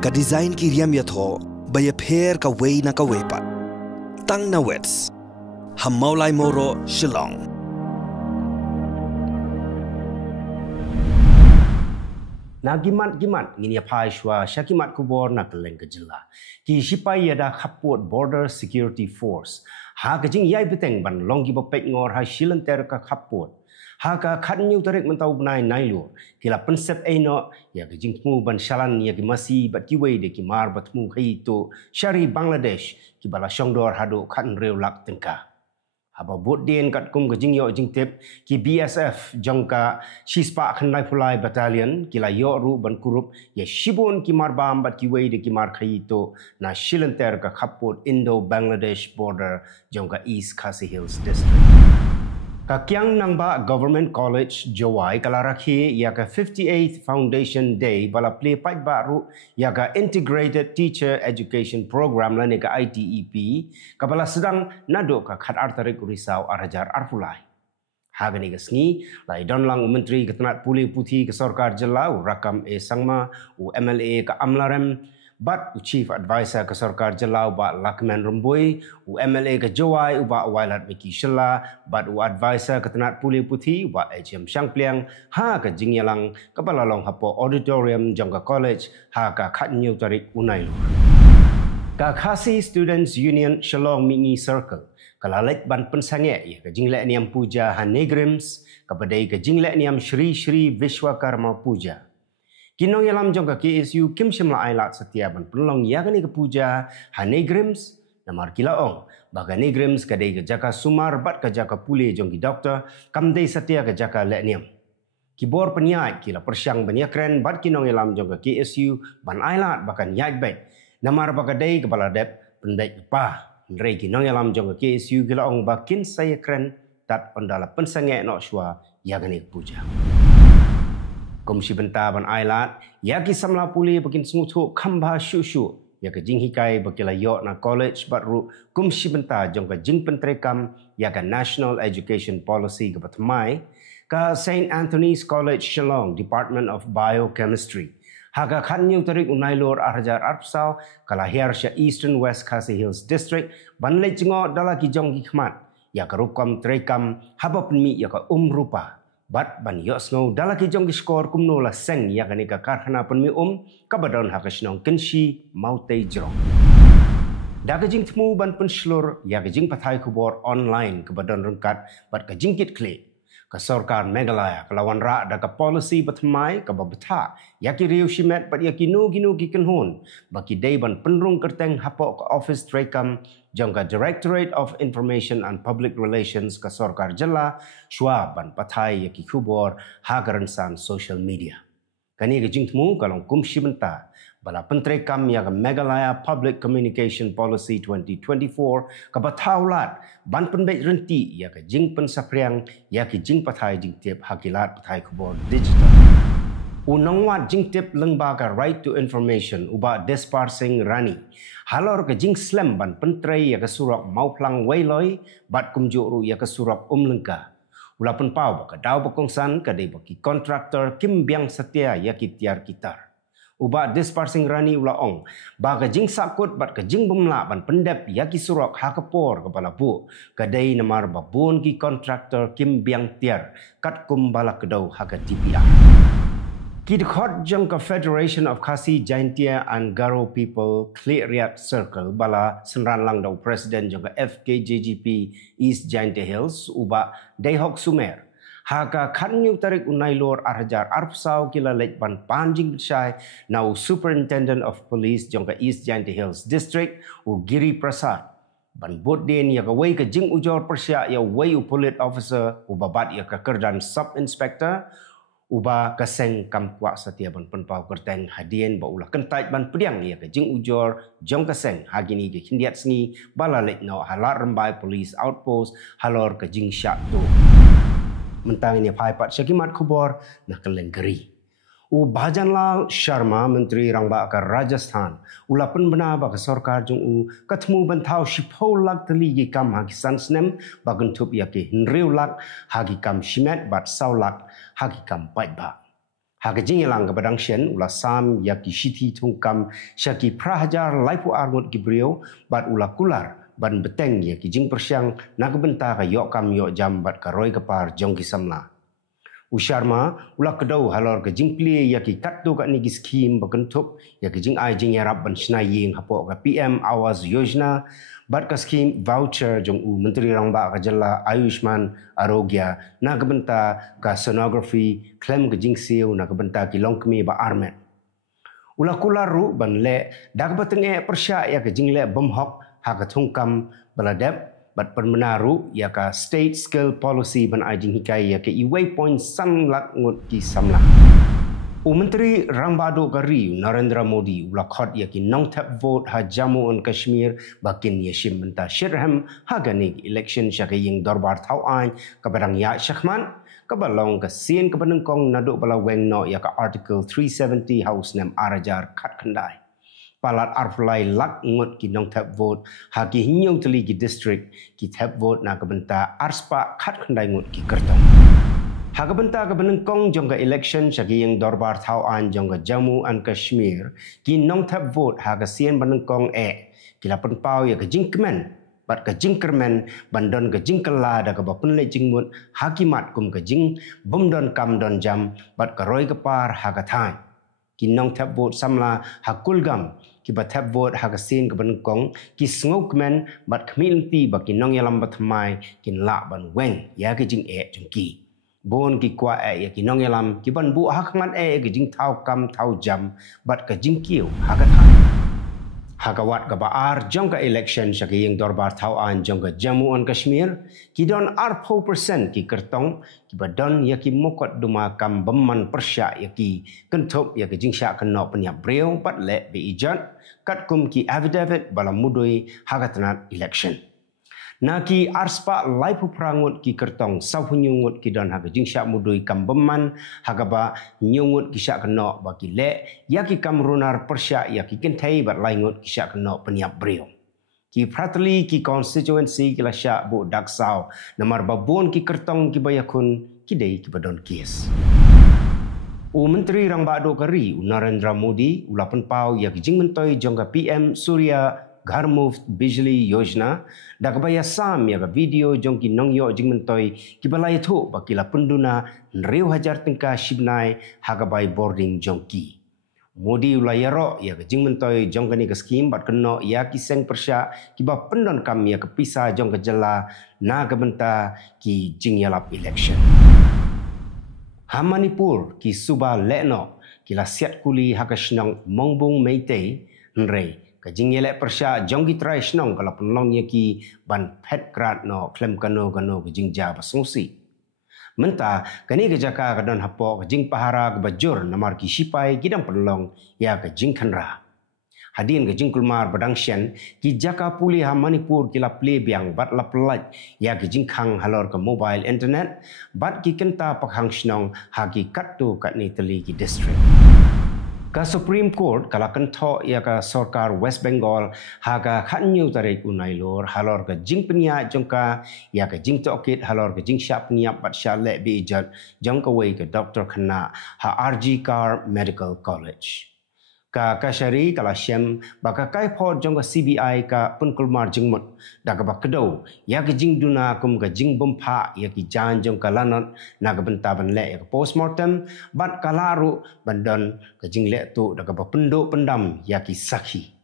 Ka design ki riam ya tho baya pher ka wei na ka wepat. Tang na wets. Hamaulai moro Shillong. Nagimat ngini apai shwa shakimat kubor na keleng kejela ki sipai ada khapot border security force ha kajing yai beteng ban longgi bapek ngor ha shilenter ka khapot ha ka khatnyu tarik mentau benai nailu kila pensep eno ya kajing mu ban shalan ya ki masi bat ki wei de ki mar bat mu khai to shari Bangladesh ki bala shongdor hado khan reu lak tengka Aba bodin kat kum kajing yo jing tip ki BSF jongka shispa khnai pulai battalion kila yo ru ban kurup ya shibun ki mar bam bat ki wei de ki mar khai to na shilenter ka khapot Indo Bangladesh border jongka East Khasi Hills district ka kyang nangba government college jowai kala rakhi ya ka 58th foundation day bala play pat baru ya ka integrated teacher education program la ne ka ITEP ka bala sedang nado ka khat artarik risau arajar arpulai hagani gasngi lai don lang menteri ketenat puli puthi ke sarkar jelau rakam e sangma u MLA ka amlarem Bat Chief Advisor ke Sarkar Jelau ba Lakman Rumbui, u MLA ke Jowai ba Wailat Miki Shela, bat u Advisor ke Tenat Puli Putih ba HM Shangpliang, ha ke Jingyalang kepala long hapo auditorium jangka college ha ka Khatnyu Tarik Unai Lu. Ka Khasi Students Union Shillong Mingi Circle, kalalet ban pensange ya ke Jinglek Niam Puja Hanegrims, kepadai ke Jinglek Niam Shri Vishwakarma Puja. Kinong yalam jongka KSU Kim Shimla Ailat setiaban penolong yakani ke puja Hanegrims namar kilaong baga Negrims kadai ke jaka sumar bat ke jaka pule jongki doktor kamdai setia ke jaka lekniam kibor peniat kila persyang banyakren bat kinong yalam jongka KSU ban Ailat bakan yait baik namar bagadai kepala dep pendai pa nrei kinong yalam jongka KSU kilaong bakin saya kren tat ondala pensange nok shwa yakani ke puja Komisi Benta ban Ailat, ya ki samla puli bakin sengutuk kamba syusyu, ya ke jing hikai bakila yok na college batru Komisi Benta jong ke jing pentrekam ya ke National Education Policy ke Batamai, ke St. Anthony's College Shillong, Department of Biochemistry. Haga Khatnyu Tarik Unai Lor Arajar Arpsau, kalahir sya Eastern West Khasi Hills District, ban lej jengok dala ki jong ki khmat, ya ke rukam trekam haba penmi ya ke rupa. Bat ban yok snow dala ki jong ki skor kumno la seng ya kani ka karkhana penmi kabadon hakasnong kenshi mautei jrong. Da ka jing tmu ban penslur ya ka jing pathai kubor online kabadon rengkat bat ka jingkit klik. Ka sarkar Meghalaya kelawan ra da ka policy batmai ka babata ya ki riu shimet bat ya ki no ki kenhon baki dei ban penrung kerteng hapok ka office trekam jong ka Directorate of Information and Public Relations ka sarkar jela shwa ban pathai ya ki kubor hagaransan social media. Kani ka jing tmu kalong Komisi Benta bala pentrekam ya ka Meghalaya Public Communication Policy 2024 ka bataulat ban penbet renti ya ka jing pensapriang ya ki jing pathai jing tip hakilat pathai kubor digital. Unangwat jing tip lengba ka right to information uba Desparsing Rani. Halor ka jing slam ban pentrei ya ka surak mauplang wailoi bat kumjuru ya ka surak lengka. Ula penpau ka daw bakongsan ka dei baki kontraktor Kim Biang Setia ya ki tiar kitar. Uba Desparsing Rani ulaong baga jing sakut bat ka jing bumla ban pendep yaki surok hakapor kepala bu kadai namar babun ki kontraktor Kim Biang Tiar kat kumbala kedau haka DPR. Kidkhot jong ka Federation of Khasi Jaintia and Garo People Kliriat Circle bala senran lang daw Presiden jong ka FKJGP East Jaintia Hills uba Dayhok Sumer. Haka Khatnyu Tarik Unai Lor Arajar Arpsau kila lej ban panjing bitsai now Superintendent of Police jongka East Jaintia Hills District u Giri Prasad ban bodin ya ka wei ka jing ujor persya ya wei u police officer u babat ya ka kerdan sub inspector uba kaseng kam kwa setia ban penpau kerteng hadien ba ulah kentait ban pediang ya ka jing ujor jong kaseng hagini ke hindiat sengi bala lej no halar rembai police outpost halor ka jing syak tu mentang ini paipat syakimat kubor nak kelenggeri. U Bhajanlal Sharma Menteri Rangba ke Rajasthan ula penbena ba ke sarkar jung u ketemu bentau shipol lak teli kam hagi sansnem bagentup ya ke hinriu lak hagi kam shimet bat saulak hagi kam paitba. Hagajing ilang ka badang sien ula sam ya ki shiti tungkam syaki prahajar laipu arngot gibriyo bat ula kular ban beteng ya ki jing persyang nagbenta ka yok kam yok jam bat ka roi kapar jong ki samla. Usharma ula kedau halor ke jing pli ya ki kattu ka ni skim bakentup ya ki jing ai jing yarap ban snaying hapo ka PM Awas Yojana bat ka skim voucher jong u menteri rangba ka jalla Ayushman Arogya na kebenta ka sonography claim ke jing siu na kebenta ki longkmi ba armet ula kularu ban le dak bateng persya ya ke jing le bomhok ha ka thungkam baladep bat permenaru ya ka state skill policy ban ajing hikai ya ke iway point sang lak ngut ki samla Menteri Rangbado Kari Narendra Modi ula khot ya ki nong tap vote ha Jammu and Kashmir bakin ya shim benta shirham ha ganig election syaka ying dorbar thau ain ka barang ya shakhman ka balong ka sien ka banengkong naduk bala weng no ya ka article 370 house nem arajar khat khandai palat arflai lak ngut ki nong tap vote ha ki hinyong teli ki district ki tap vote na ka benta arspa khat khandai ngut ki kertong Hagabenta ka benengkong jongga election syagi yang dorbar thau an jongga Jammu and Kashmir ki nong tap vote haga sien benengkong kila penpau ya ka jingkemen bat ka jingkermen bandon ka jingkela da ka bapun le jingmut hakimat kum ka jing bomdon kam don jam bat ka roi ka par haga thai ki nong tap vote samla hakulgam ki ba tap vote haga sien ka benengkong ki snokmen bat khmilti ba ki nong yalam batmai kin la ban weng ya ki jing jongki Bon ki kwa ya ki nong yalam ki ban bu hakman ki jing thau kam thau jam bat ka jing kiu haga tha hagawat ka baar jong ka election syaki yang dorbar thau an jong ka Jammu and Kashmir ki don ar 4% ki kertong ki badon ya ki mokot duma kam beman persya ya ki kentup ya ki jing sya kenok penyap breu bat le be ijat kat kum ki affidavit bala mudui haga tanat election Naki arspa laipu prangut ki kertong sauhu nyungut ki don haga jingsyak mudui kambeman haga ba nyungut ki syak kenok baki le ya ki kamrunar persyak ya ki kentai bat laingut ki syak kenok peniap breu. Ki prateli ki constituency ki la syak bu daksau namar babon ki kertong ki bayakun ki dei ki badon kies. Menteri Rangbado Kari Narendra Modi ulapan pau ya ki jing mentoi jongga PM Surya Gharmuft Bijli Yojana da kabaya sam ya ka video jong ki nong yo jing mentoi ki balai thu bakila penduna nreu hajar tengka shibnai hagabai boarding jongki Modi ulayaro ya ka jing mentoi jong kani ka skim bat keno ya ki seng persya ki ba pendon kam ya ka pisa jong ka jela na ka benta ki jing yalap election Hamanipur ki suba leno ki la siat kuli hakashnong mongbung meitei nrei Kajing yelek persya jonggi try snong kalau penlong ki ban pet krat no klem kano kajing ja basungsi. Menta kani kejaka kadon hapo kajing pahara kebajur namar ki sipai kidang penlong ya kajing kanra. Hadin kajing kulmar badang syen ki jaka puli ha Manipur kila play biang bat la pelat ya kajing khang halor ke mobile internet bat ki kenta pakhang snong ha ki kattu kat ni teli ki district. Ka Supreme Court kala kentho ya ka Sarkar West Bengal ha ka khanyu tarik unai lor halor ka jing penya jongka ya ka jing tokit halor ka jing syap niap bat syale bi ijat jongka wei ka Dr. Khana ha RG Kar Medical College. Ka Kashari kala syem baka kai phot jongka CBI ka punkulmar jingmut da ka bakdo ya ka jing duna kum ka jing bompha ya ki jan jongka lanot na ka benta ban le ya ka postmortem bat kalaru bandon ka jing le tu da ka penduk pendam ya ki sakhi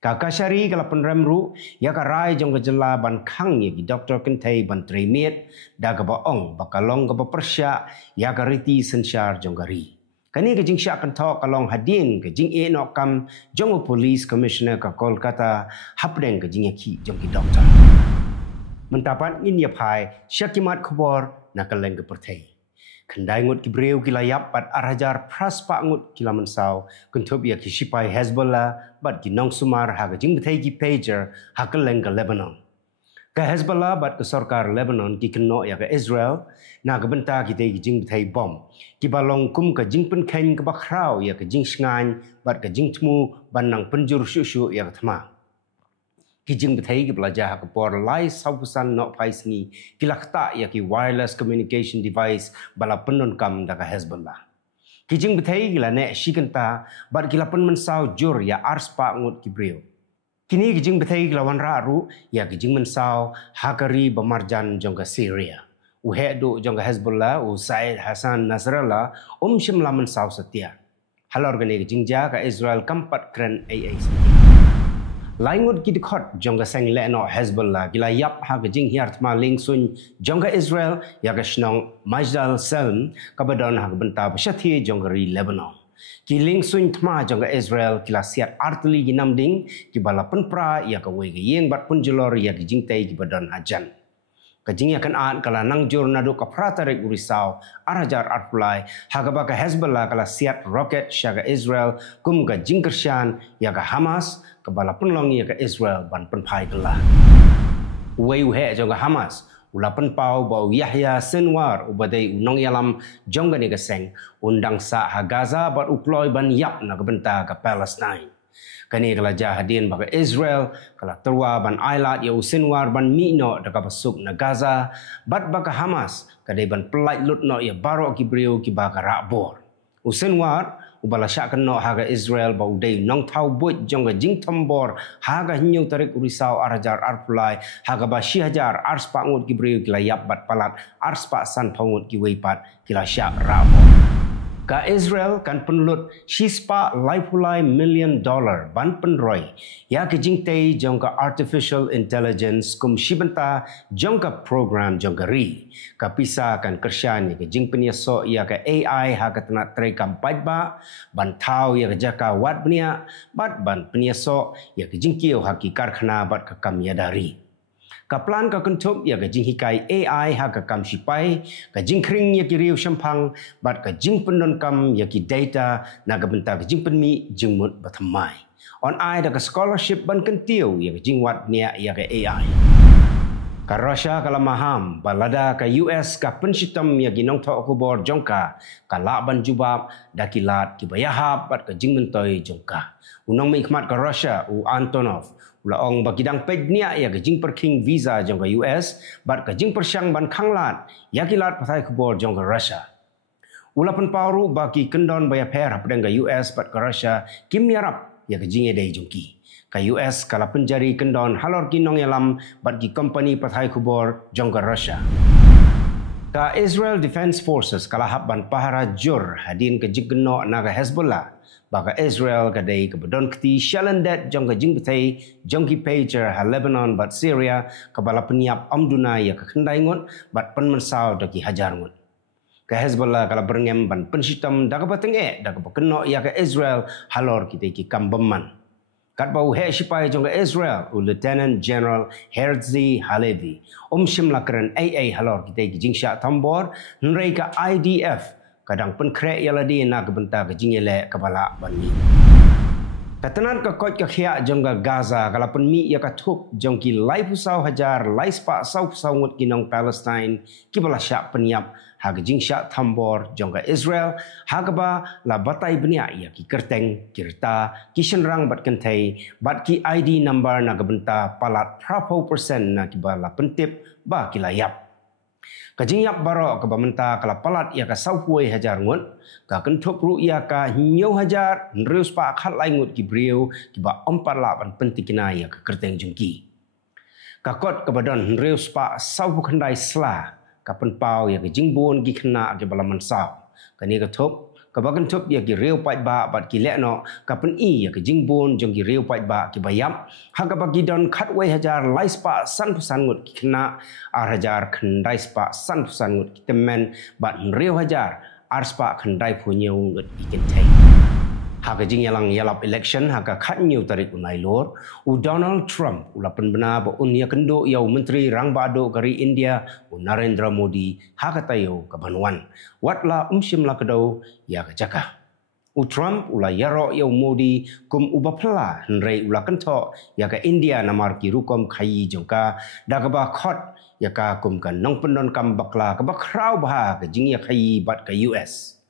ka Kashari kala penremru ya ka rai jongka jela ban khang ya ki Dr. Kentai ban tremiet da ka ba ong bakalong ka persya ya ka riti sensyar jongka ri Kani ke jing syak kan talk along hadin ke jing no kam jong police commissioner ka Kolkata hapdeng ke jing ki jong ki doktor. Mentapan in ya pai syakimat khobor na kaleng ke perthai. Khandai ngut ki breu ki layap pat arajar praspa ngut ki laman sau kuntup ya ki sipai Hezbollah bat ki nong sumar ha ke jing bethai ki pager ha kaleng ke Lebanon. Ka Hezbollah bat ke Sarkar Lebanon ki keno ya ke Israel na ka benta ki te ki jing bethai bom ki balong kum ka jing pen khain ka bakrau ya ka jing sngan bat ka jing tmu banang penjur shu ya ka thma ki jing bethai ki belajar ha ka por lai saupusan no paisni ki lakta ya ki wireless communication device bala penon kam da ka Hezbollah Kijing betai gila nek shikenta bat gila pen mensau jur ya arspa ngut kibril. Kini kijing betai gila wan raru ya kijing mensau hakari bemarjan jongga Syria. Uhe do jongga Hezbollah u Said Hassan Nasrallah shimla mensau setia. Hal organik kijing ja ka Israel kampat keren AA setia. Laingut kidikot jongga seng leno Hezbollah gila yap ha kijing hiar tma lingsun jongga Israel ya ka shnong Majdal Salm kabadon ha benta bashati jongga ri Lebanon. Ki lingsun tma jongga Israel kila siat artili ginamding ki bala penpra ya ka wei yeng bat punjolor ya kijing tai ki badon hajan. Kajing akan aan kala nang jur nadu ka pratarik urisau arajar arpulai hagaba ka Hezbollah kala siat roket syaga Israel kum ka jingkersyan ya ka Hamas kebala penlong ya ka Israel ban penpai kala. Uwe uhe jongga Hamas ula penpau bau Yahya Sinwar ubadai unong yalam jongga ni seng undang sa ha Gaza bat uploi ban yap na kabenta ka Palestine. Kani kala jahadin baka Israel kala terwa ban ailat ya usinwar ban mino daka basuk na Gaza bat baka Hamas kadai ban pelait lutno ya barok kibriu ki baka rakbor. Usinwar ubala syakan no haga Israel ba udai nong tau buat jongga jing tambor haga hinyau tarik urisau arajar arpulai haga ba syihajar arspa ngut kibriu kila yap bat palat arspa san pangut ki weipat kila syak rakbor. Ka Israel kan penulut shispa $1 million ban penroy ya kijing tei jongka artificial intelligence kum shibenta jongka program jongka ri ka pisa kan kersyan ya kijing penyaso ya ka AI ha ka tena trei kampai ba ban tau ya jaka wat bnia bat ban penyaso ya kijing kieu haki karkhana bat ka kam yadari. Kaplan ka kentup ya ka jing hikai AI ha ka kam sipai ka jing kring ya ki riu shampang bat ka jing pendon kam ya ki data na ka benta ka jing penmi jing mut bathamai on ai da ka scholarship ban kentiu ya ka jing wat nia ya ka AI ka Russia kala maham balada ka US ka penshitam ya ki nong tho ko bor jongka ka la ban jubab da ki lat ki bayahab bat ka jing mentoi jongka unong mikmat ka Russia u Antonov ula ong bagidang pegnia ya gajing perking visa jongga US bat gajing persyang ban khanglat ya kilat pathai kubor jongga Russia ula penpauru bagi kendon baya per hapdeng ga US bat ka Russia kim yarap ya gajing edai jongki ka US kala penjari kendon halor kinong yalam bat gi company pathai kubor jongga Russia ka Israel Defense Forces kala hab ban pahara jur hadin ke jigno naga Hezbollah baka Israel kadai kebedon keti shalandet jongga jingbetai jongki pager ha Lebanon bat Syria kabala peniap amduna ya kendai ngut bat penmensau daki hajar ngut ka Hezbollah kala berngem ban penshitam daga batenge daga bakeno ya ka Israel halor kita ki kambeman kat bau he sipai jongga Israel Lieutenant General Herzi Halevi shimla keren AA halor kita ki jingsha tambor nrei ka IDF kadang penkrek yala di na kebenta ke jingele kepala bani. Katanan ke kot ke khia jongga Gaza kala penmi ya katuk jongki lai pusau hajar lai spa sau pusau ngut kinong Palestine kibala syak peniap ha ke jingsya tambor jongga Israel ha ba la batai benia ya ki kerteng kirta ki senrang bat kentai bat ki ID number na kebenta palat prapo persen na kibala pentip ba kilayap. Kajing yap baro ke bamenta kala palat ia ka saupuai hajar ngut ka kentuk ru ia ka hinyau hajar nreus pa khat lai ngut ki briu ki ba 4 lapan pentikina ia ka kerteng jengki ka kot ke badan nreus pa saupu khandai sla ka penpau ia ka jingbon ki khna ke balaman sau kani ka thop ka bagan thop ia ki reu pai ba bat ki lekno ka pen i ia ka jingbon jong ki reu pai ba ki bayam ha ka bagi don khat wai hajar lai spa san pusan ngut ki khna ar hajar khandai spa san pusan ngut ki temen bat reu hajar ar spa khandai punyau ngut ki kentai ha ka jing yalang yalap election ha ka khat new tarik unai lor u Donald Trump ula penbena ba un ya kendo yau menteri rang bado kari India u Narendra Modi ha ka tayo ka banwan watla shimla kedau ya ka jaka u Trump ula yaro yau Modi kum ubapla nrei ula kento ya ka India namar ki rukom khai jongka da ka ba khot ya ka kum kan nong pendon kam bakla ka ba krau ba ka jing ya khai bat ka US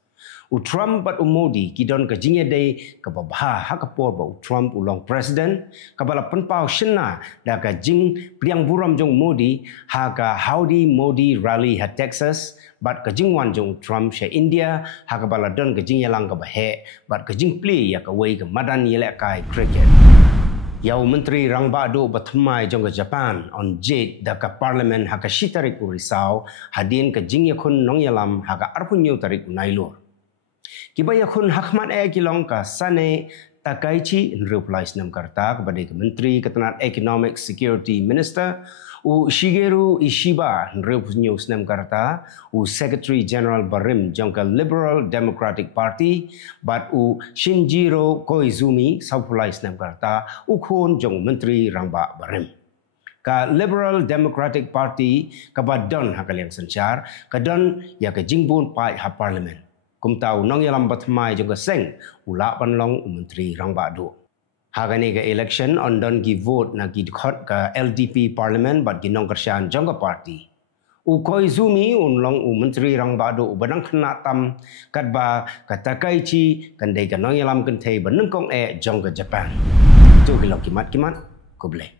Trump bat Modi kidon ke jingye day ke babha hakapor ba Trump ulong president kabala penpau shena da ka jing priang buram jong Modi ha ka Howdy Modi rally ha Texas bat ka jingwan jong Trump she India ha kabala don ke jing yalang ka bahe bat ka jing play ya ka wei ke madan yele kai cricket. Yau Menteri Rangba do bertemai jong ke Japan on jet da ka parlimen ha ka shitarik urisau hadin ke jing yakun nong yalam ha ka arpunyo tarik unailur. Kibaya kun hakmat kilong ka sane takaichi replies nam karta kepada Menteri Ketenaga Economic Security Minister Shigeru Ishiba news nam karta Secretary General Barim jongka Liberal Democratic Party but Shinjiro Koizumi replies nam karta kun jong Menteri Rangba Barim ka Liberal Democratic Party ka badon hakaliang sanchar kadon ya ka jingbun pai ha parliament kum tau nong yalam batmai jong ka seng ula panlong Menteri Rangba do hagani ka election on don gi vote na gi khot ka LDP parliament bat ginong kersyan jong ka party Koizumi unlong Menteri Rangba do banang khna tam katba katakaichi kandai ka nong yalam kentei banengkong jong ka Japan tu kilok kimat ko bleh